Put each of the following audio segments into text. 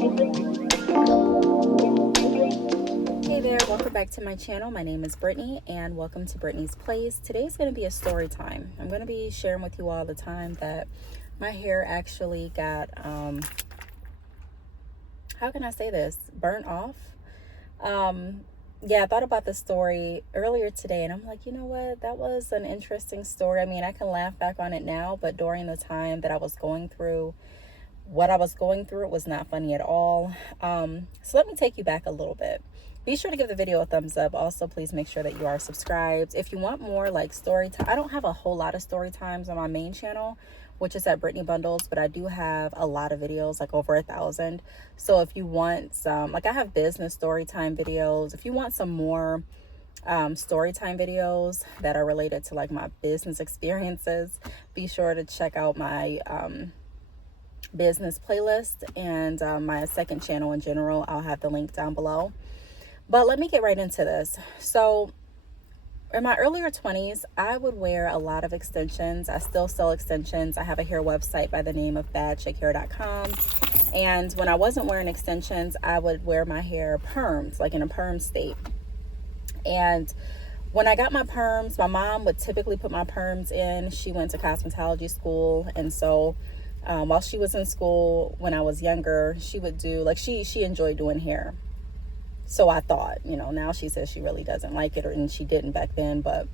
Hey there, welcome back to my channel. My name is Brittney and welcome to Brittney's Place. Today's going to be a story time. I'm going to be sharing with you all the time that my hair actually got, how can I say this, burnt off. Yeah, I thought about this story earlier today and I'm like, you know what, that was an interesting story. I mean, I can laugh back on it now, but during the time that I was going through what I was going through, it was not funny at all. So let me take you back a little bit. Be sure to give the video a thumbs up. Also, please make sure that you are subscribed. If you want more like story time, I don't have a whole lot of story times on my main channel, which is at Brittney Bundles, but I do have a lot of videos, like over 1,000. So if you want some, like I have business story time videos. If you want some more story time videos that are related to like my business experiences, be sure to check out my business playlist and my second channel in general. I'll have the link down below. But let me get right into this. So in my earlier 20s, I would wear a lot of extensions. I still sell extensions. I have a hair website by the name of badchickhair.com. And when I wasn't wearing extensions, I would wear my hair permed, like in a perm state. And when I got my perms, my mom would typically put my perms in. She went to cosmetology school. And so while she was in school, when I was younger, she would do, like she enjoyed doing hair. So I thought, you know, now she says she really doesn't like it, and she didn't back then, but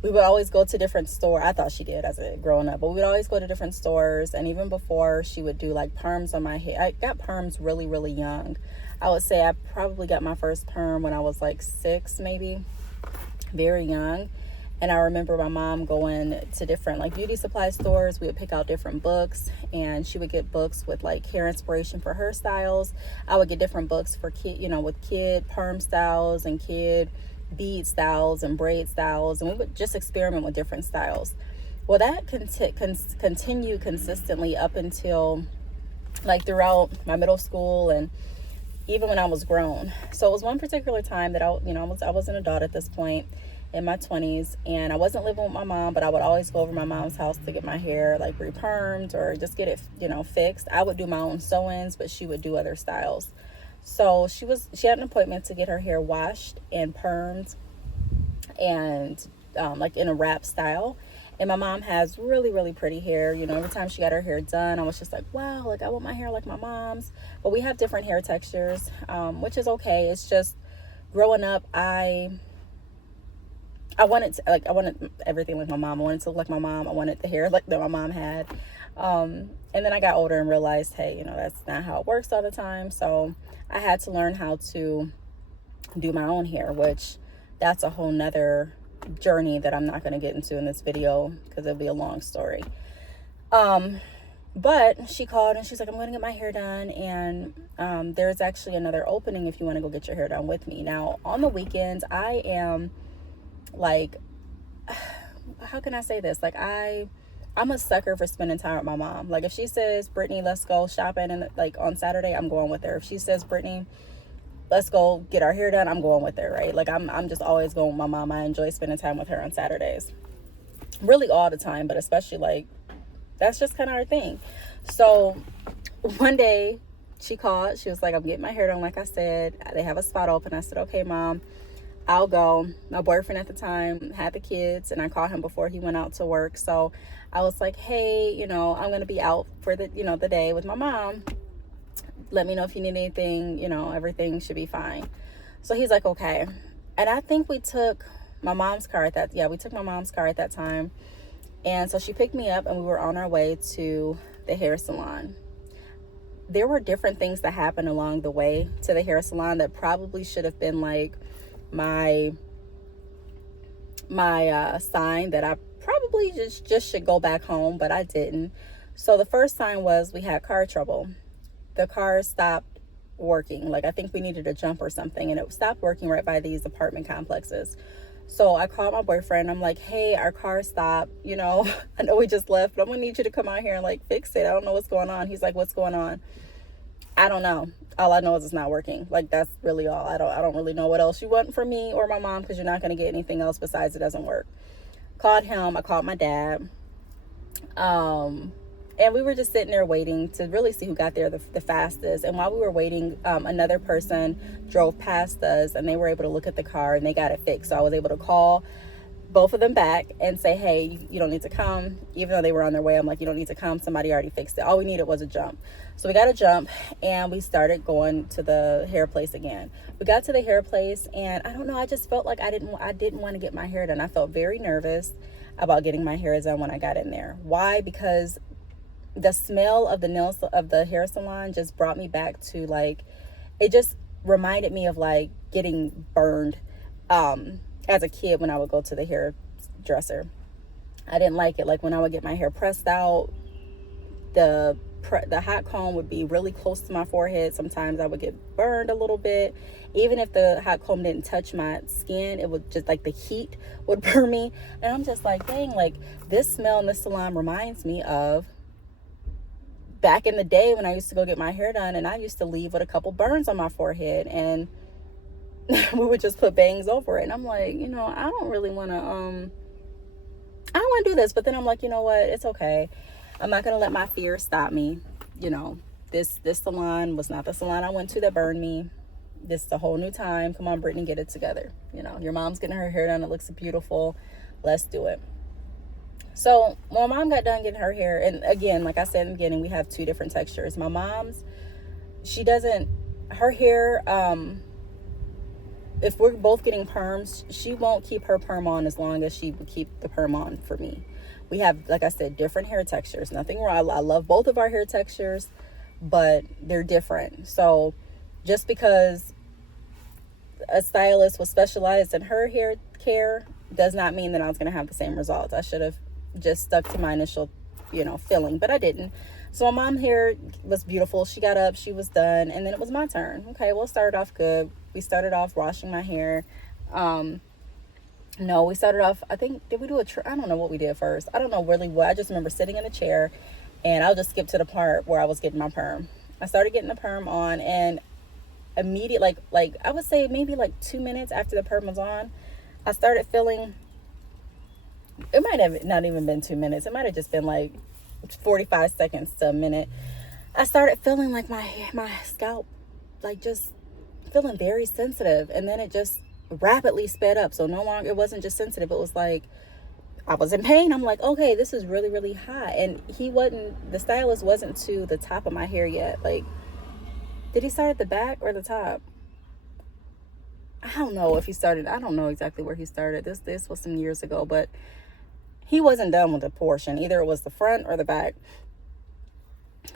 we would always go to different stores. I thought she did as a growing up, but we would always go to different stores. And even before, she would do like perms on my hair. I got perms really, really young. I would say I probably got my first perm when I was like 6, maybe, very young. And I remember my mom going to different like beauty supply stores. We would pick out different books, and she would get books with like hair inspiration for her styles. I would get different books for kid, you know, with kid perm styles and kid bead styles and braid styles. And we would just experiment with different styles. Well, that continued consistently up until like throughout my middle school and even when I was grown. So it was one particular time that I was an adult at this point in my 20s, and I wasn't living with my mom, but I would always go over to my mom's house to get my hair like repermed or just get it, you know, fixed. I would do my own sew-ins, but she would do other styles. So she had an appointment to get her hair washed and permed and like in a wrap style. And my mom has really, really pretty hair. You know, every time she got her hair done, I was just like, wow, like I want my hair like my mom's. But we have different hair textures, which is okay. It's just growing up, I wanted everything like my mom. I wanted to look like my mom. I wanted the hair like that my mom had. And then I got older and realized, hey, you know, that's not how it works all the time. So I had to learn how to do my own hair, which that's a whole nother journey that I'm not going to get into in this video because it'll be a long story. But she called and she's like, I'm going to get my hair done. And there's actually another opening if you want to go get your hair done with me. Now, on the weekends, I am like, how can I say this? Like I'm a sucker for spending time with my mom. Like if she says, Brittney, let's go shopping and like on Saturday, I'm going with her. If she says, Brittney, let's go get our hair done, I'm going with her, right? Like I'm just always going with my mom. I enjoy spending time with her on Saturdays. Really all the time, but especially like that's just kind of our thing. So one day she called. She was like, I'm getting my hair done. Like I said, they have a spot open. I said, okay, Mom, I'll go. My boyfriend at the time had the kids, and I called him before he went out to work. So I was like, hey, you know, I'm going to be out for the day with my mom. Let me know if you need anything, you know, everything should be fine. So he's like, okay. And I think we took my mom's car at that time. And so she picked me up and we were on our way to the hair salon. There were different things that happened along the way to the hair salon that probably should have been like my sign that I probably just should go back home, but I didn't. So the first sign was we had car trouble. The car stopped working. Like I think we needed a jump or something, and it stopped working right by these apartment complexes. So I called my boyfriend. I'm like, hey, our car stopped. You know, I know we just left, but I'm gonna need you to come out here and like fix it. I don't know what's going on. He's like, what's going on? I don't know. All I know is it's not working. Like that's really all. I don't really know what else you want from me or my mom, because you're not gonna get anything else besides it doesn't work. Called him. I called my dad. And we were just sitting there waiting to really see who got there the fastest. And while we were waiting, another person drove past us, and they were able to look at the car and they got it fixed. So I was able to call both of them back and say, hey, you don't need to come. Even though they were on their way, I'm like, you don't need to come. Somebody already fixed it. All we needed was a jump. So we got a jump, and we started going to the hair place again. We got to the hair place, and I don't know, I just felt like I didn't want to get my hair done. I felt very nervous about getting my hair done when I got in there. Why? Because the smell of the nails of the hair salon just brought me back to, like, it just reminded me of like getting burned as a kid when I would go to the hairdresser. I didn't like it. Like, when I would get my hair pressed out, the hot comb would be really close to my forehead. Sometimes I would get burned a little bit. Even if the hot comb didn't touch my skin, it would just, like, the heat would burn me. And I'm just like, dang, like, this smell in this salon reminds me of back in the day when I used to go get my hair done, and I used to leave with a couple burns on my forehead, and we would just put bangs over it. And I'm like, you know, I don't want to do this. But then I'm like, you know what? It's okay. I'm not going to let my fear stop me. You know, this salon was not the salon I went to that burned me. This is a whole new time. Come on, Brittney, get it together. You know, your mom's getting her hair done. It looks beautiful. Let's do it. So when my mom got done getting her hair, and again, like I said in the beginning, we have two different textures. My mom's, her hair, if we're both getting perms, she won't keep her perm on as long as she would keep the perm on for me. We have, like I said, different hair textures. Nothing wrong. I love both of our hair textures, but they're different. So just because a stylist was specialized in her hair care does not mean that I was going to have the same results. I should have just stuck to my initial, filling, but I didn't. So my mom's hair was beautiful. She got up, she was done, and then it was my turn. Okay, we'll start off good. We started off washing my hair. No, we started off, I think, did we do I don't know what we did first. I don't know really what. I just remember sitting in a chair, and I'll just skip to the part where I was getting my perm. I started getting the perm on, and immediately, like I would say maybe like 2 minutes after the perm was on, I started feeling, it might have not even been 2 minutes. It might have just been like 45 seconds to a minute. I started feeling like my scalp, like just feeling very sensitive, and then it just rapidly sped up. So no longer, it wasn't just sensitive, it was like I was in pain. I'm like, okay, this is really, really hot. And the stylist wasn't to the top of my hair yet. Like, did he start at the back or the top? I don't know if he started, I don't know exactly where he started. This was some years ago, but he wasn't done with the portion. Either it was the front or the back.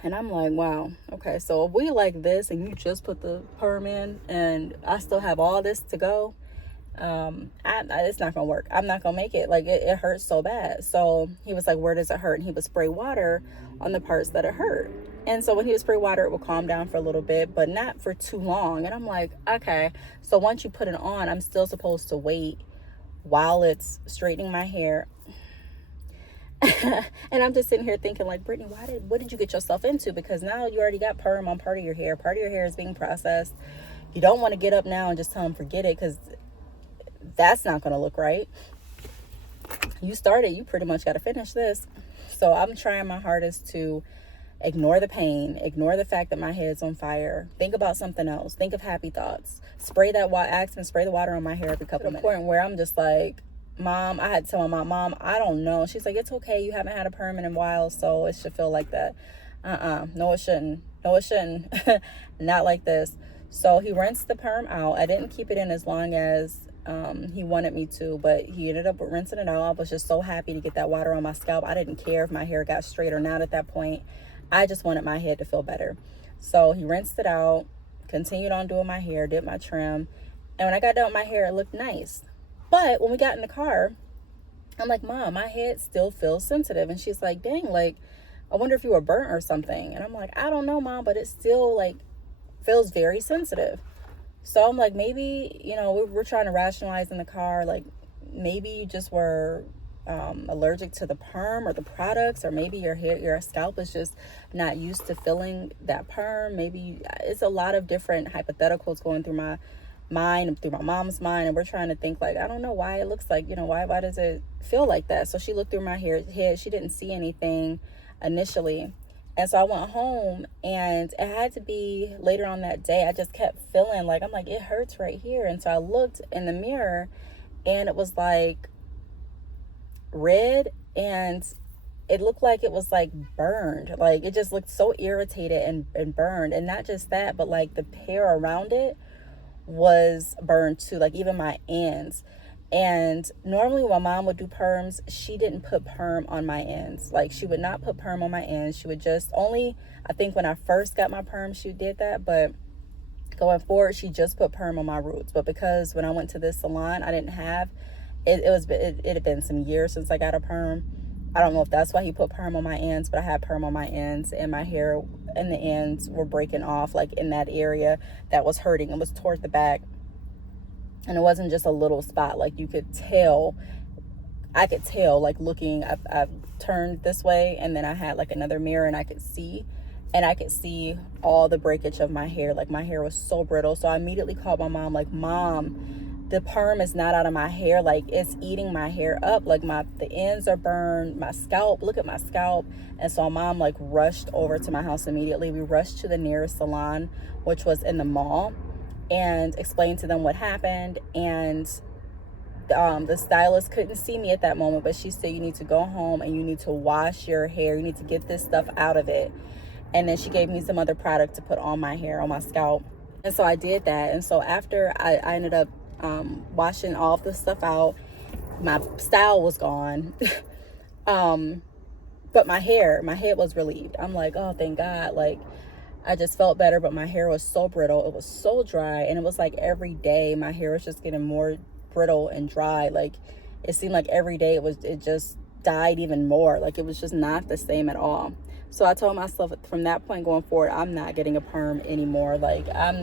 And I'm like, wow, okay, so if we like this and you just put the perm in and I still have all this to go, it's not gonna work. I'm not gonna make it. Like, it hurts so bad. So he was like, where does it hurt? And he would spray water on the parts that it hurt. And so when he would spray water, it would calm down for a little bit, but not for too long. And I'm like, okay, so once you put it on, I'm still supposed to wait while it's straightening my hair. And I'm just sitting here thinking, like, Brittney, what did you get yourself into? Because now you already got perm on part of your hair. Part of your hair is being processed. You don't want to get up now and just tell them forget it, because that's not going to look right. You started, you pretty much got to finish this. So I'm trying my hardest to ignore the pain, ignore the fact that my head's on fire. Think about something else. Think of happy thoughts. Spray that water. Ask him to spray the water on my hair every couple of minutes. To the point where I'm just like, Mom, I had to tell my mom, I don't know. She's like, it's okay. You haven't had a perm in a while, so it should feel like that. No, it shouldn't. No, it shouldn't. Not like this. So he rinsed the perm out. I didn't keep it in as long as he wanted me to, but he ended up rinsing it out. I was just so happy to get that water on my scalp. I didn't care if my hair got straight or not at that point. I just wanted my head to feel better. So he rinsed it out, continued on doing my hair, did my trim. And when I got done with my hair, it looked nice. But when we got in the car, I'm like, Mom, my head still feels sensitive. And she's like, dang, like, I wonder if you were burnt or something. And I'm like, I don't know, Mom, but it still, like, feels very sensitive. So I'm like, maybe, we're trying to rationalize in the car, like, maybe you just were allergic to the perm or the products, or maybe your scalp is just not used to feeling that perm. Maybe it's a lot of different hypotheticals going through my mind and through my mom's mind, and we're trying to think, like, I don't know why it looks like, why does it feel like that? So she looked through my head. She didn't see anything. initially. And so I went home, and it had to be later on that day. I just kept feeling like, I'm like, it hurts right here. And so I looked in the mirror, and it was like red, and it looked like it was like burned. Like it just looked so irritated and burned. And not just that, but like the hair around it was burned too, like even my ends. And normally when my mom would do perms, she didn't put perm on my ends. Like she would not put perm on my ends. She would just only, I think when I first got my perm, she did that. But going forward, she just put perm on my roots. But because when I went to this salon, I didn't have it. It had been some years since I got a perm. I don't know if that's why he put perm on my ends, but I had perm on my ends, and my hair and the ends were breaking off, like in that area that was hurting. It was toward the back, and it wasn't just a little spot. Like you could tell, I could tell, like looking, I turned this way, and then I had like another mirror, and I could see all the breakage of my hair. Like my hair was so brittle. So I immediately called my mom, like, Mom, the perm is not out of my hair. Like it's eating my hair up. Like the ends are burned, my scalp, look at my scalp. And so mom like rushed over to my house immediately. We rushed to the nearest salon, which was in the mall, and explained to them what happened. And the stylist couldn't see me at that moment, but she said, you need to go home and you need to wash your hair. You need to get this stuff out of it. And then she gave me some other product to put on my hair, on my scalp. And so I did that. And so after I ended up washing all of the stuff out, my style was gone. But my head was relieved. I'm like, oh, thank God. Like I just felt better, but my hair was so brittle. It was so dry. And it was like every day my hair was just getting more brittle and dry. Like it seemed like every day it just died even more. Like it was just not the same at all. So I told myself from that point going forward, I'm not getting a perm anymore. Like I'm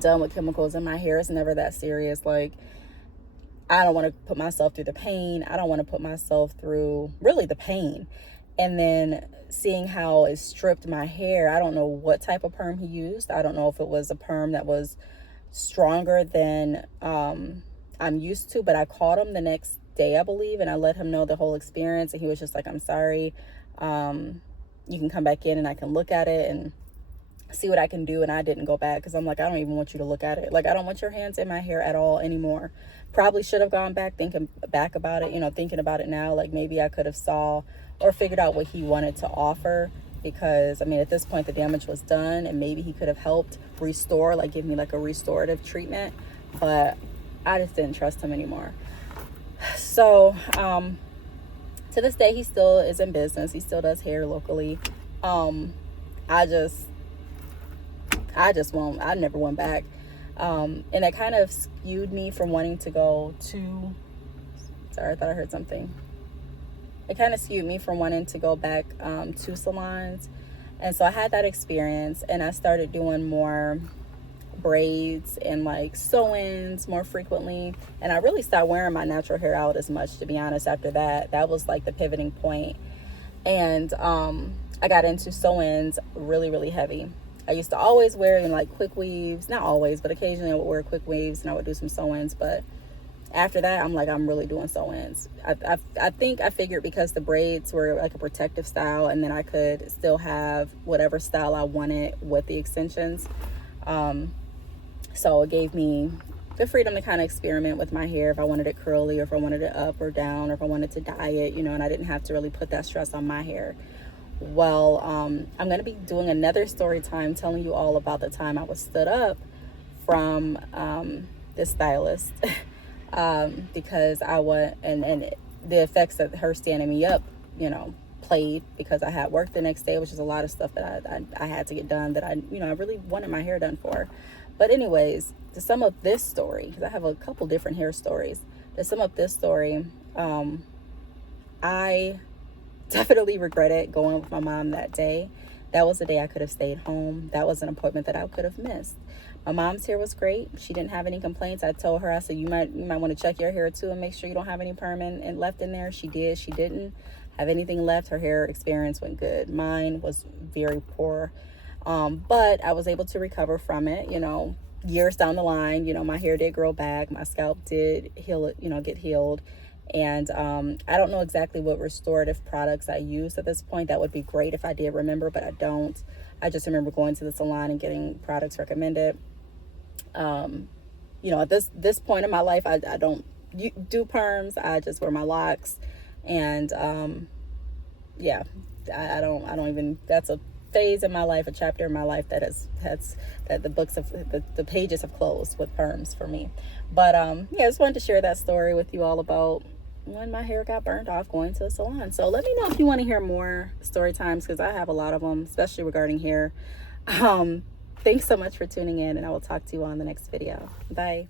done with chemicals in my hair. It's never that serious. Like I don't want to put myself through the pain. I don't want to put myself through really the pain. And then seeing how it stripped my hair, I don't know what type of perm he used. I don't know if it was a perm that was stronger than I'm used to, but I called him the next day, I believe, and I let him know the whole experience. And he was just like, I'm sorry. You can come back in and I can look at it and see what I can do. And I didn't go back because I'm like, I don't even want you to look at it. Like, I don't want your hands in my hair at all anymore. Probably should have gone back, thinking back about it, thinking about it now. Like maybe I could have saw or figured out what he wanted to offer, because I mean, at this point the damage was done, and maybe he could have helped restore, like give me like a restorative treatment, but I just didn't trust him anymore. So to this day he still is in business. He still does hair locally. I never went back. And that kind of skewed me from wanting to go to, sorry, I thought I heard something. It kind of skewed me from wanting to go back to salons. And so I had that experience, and I started doing more braids and like sew-ins more frequently. And I really stopped wearing my natural hair out as much, to be honest, after that. That was like the pivoting point. And I got into sew-ins really, really heavy. I used to always wear like quick weaves, not always, but occasionally I would wear quick weaves and I would do some sew-ins. But after that, I'm like, I'm really doing sew-ins. I think I figured because the braids were like a protective style, and then I could still have whatever style I wanted with the extensions. So it gave me the freedom to kind of experiment with my hair, if I wanted it curly, or if I wanted it up or down, or if I wanted to dye it, and I didn't have to really put that stress on my hair. Well, I'm going to be doing another story time telling you all about the time I was stood up from this stylist because I was, and the effects of her standing me up, played, because I had work the next day, which is a lot of stuff that I had to get done that I really wanted my hair done for. But anyways, to sum up this story, because I have a couple different hair stories, to sum up this story, I definitely regretted going with my mom that day. That was the day I could have stayed home. That was an appointment that I could have missed. My mom's hair was great. She didn't have any complaints. I told her, I said, you might want to check your hair too and make sure you don't have any perm and left in there. She did. She didn't have anything left. Her hair experience went good. Mine was very poor. But I was able to recover from it, years down the line. My hair did grow back. My scalp did heal, get healed. And I don't know exactly what restorative products I use at this point. That would be great if I did remember, but I don't. I just remember going to the salon and getting products recommended. You know, at this point in my life, I don't do perms. I just wear my locks, and yeah, I don't even. That's a phase in my life, a chapter in my life that the pages have closed with perms for me. But yeah, I just wanted to share that story with you all about when my hair got burned off going to a salon. So let me know if you want to hear more story times, because I have a lot of them, especially regarding hair. Thanks so much for tuning in, and I will talk to you on the next video. Bye.